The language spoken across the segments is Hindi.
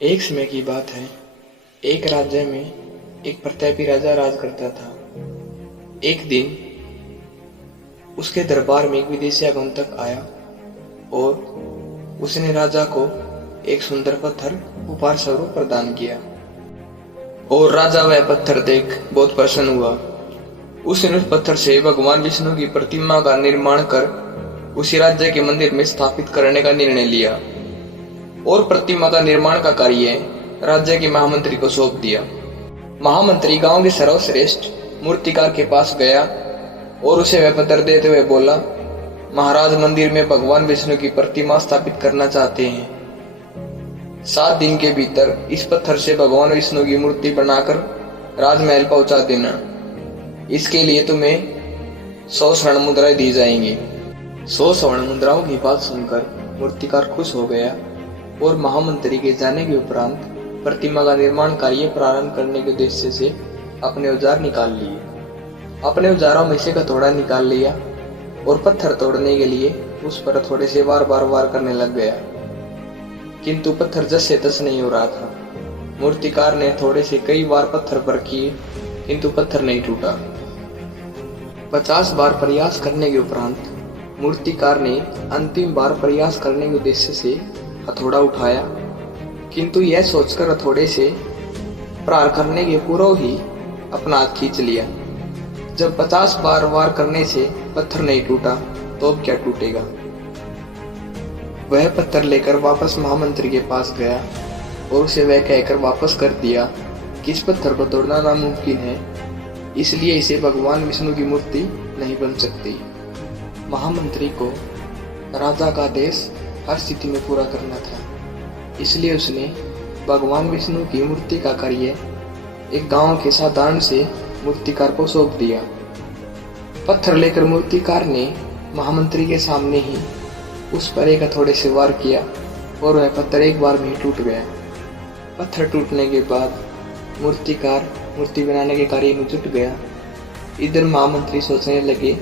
एक समय की बात है। एक राज्य में एक प्रतापी राजा राज करता था। एक दिन उसके दरबार में एक विदेशी आगंतुक आया और उसने राजा को एक सुंदर पत्थर उपहार स्वरूप प्रदान किया और राजा वह पत्थर देख बहुत प्रसन्न हुआ। उसने उस पत्थर से भगवान विष्णु की प्रतिमा का निर्माण कर उसी राज्य के मंदिर में स्थापित करने का निर्णय लिया और प्रतिमा का निर्माण का कार्य राज्य के महामंत्री को सौंप दिया। महामंत्री गांव के सर्वश्रेष्ठ मूर्तिकार के पास गया और उसे वह पत्थर देते हुए बोला, महाराज मंदिर में भगवान विष्णु की प्रतिमा स्थापित करना चाहते हैं। 7 दिन के भीतर इस पत्थर से भगवान विष्णु की मूर्ति बनाकर राजमहल पहुंचा देना। इसके लिए तुम्हें 100 स्वर्ण मुद्राएं दी जाएंगी। 100 स्वर्ण मुद्राओं की बात सुनकर मूर्तिकार खुश हो गया और महामंत्री के जाने के उपरांत प्रतिमा का निर्माण कार्य प्रारंभ करने के उद्देश्य से अपने औजार निकाल लिए। अपने औजारों में से हथौड़ा निकाल लिया और पत्थर तोड़ने के लिए उस पर थोड़े से वार करने लग गया, किंतु पत्थर जस से तस नहीं हो रहा था। मूर्तिकार ने थोड़े से कई बार पत्थर पर किए, किंतु पत्थर नहीं टूटा। 50 बार प्रयास करने के उपरांत मूर्तिकार ने अंतिम बार प्रयास करने के उद्देश्य से हथौड़ा उठाया, किंतु यह सोचकर हथौड़े से प्रहार करने के पूर्व ही अपना हाथ खींच लिया। जब 50 बार वार करने से पत्थर नहीं टूटा तो अब क्या टूटेगा। वह पत्थर लेकर वापस महामंत्री के पास गया और उसे वह कहकर वापस कर दिया कि इस पत्थर को तोड़ना नामुमकिन है, इसलिए इसे भगवान विष्णु की मूर्ति नहीं बन सकती। महामंत्री को राजा का आदेश हर स्थिति में पूरा करना था, इसलिए उसने भगवान विष्णु की मूर्ति का कार्य एक गांव के साधारण से मूर्तिकार को सौंप दिया। पत्थर लेकर मूर्तिकार ने महामंत्री के सामने ही उस पर एक हथौड़े से वार किया और वह पत्थर एक बार में टूट गया। पत्थर टूटने के बाद मूर्तिकार मूर्ति बनाने के कार्य में जुट गया। इधर महामंत्री सोचने लगे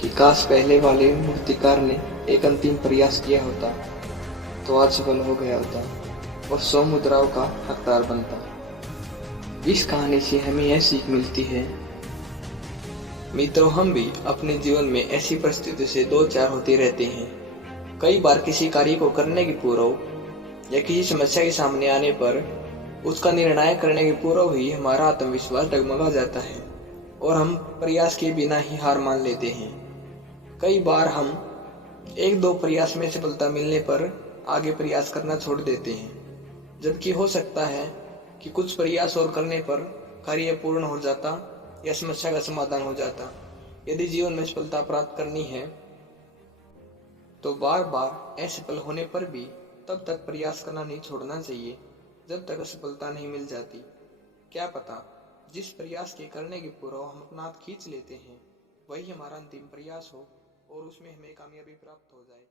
कि काश पहले वाले मूर्तिकार ने एक अंतिम प्रयास किया होता तो आज सफल हो गया होता और 100 मुद्राओं का हकदार बनता। इस कहानी से हमें यह सीख मिलती है, मित्रों, हम भी अपने जीवन में ऐसी परिस्थितियों से दो चार होते रहते हैं। कई बार किसी कार्य को करने के पूर्व या किसी समस्या के सामने आने पर उसका निर्णय करने के पूर्व ही हमारा आत्मविश्वास डगमगा जाता है और हम प्रयास के बिना ही हार मान लेते हैं। कई बार हम 1-2 प्रयास में सफलता मिलने पर आगे प्रयास करना छोड़ देते हैं, जबकि हो सकता है कि कुछ प्रयास और करने पर कार्य पूर्ण हो जाता या समस्या का समाधान हो जाता। यदि जीवन में सफलता प्राप्त करनी है तो बार बार असफल होने पर भी तब तक प्रयास करना नहीं छोड़ना चाहिए जब तक असफलता नहीं मिल जाती। क्या पता जिस प्रयास के करने के पूर्व हम अपना हाथ खींच लेते हैं वही हमारा अंतिम प्रयास हो और उसमें हमें कामयाबी प्राप्त हो जाए।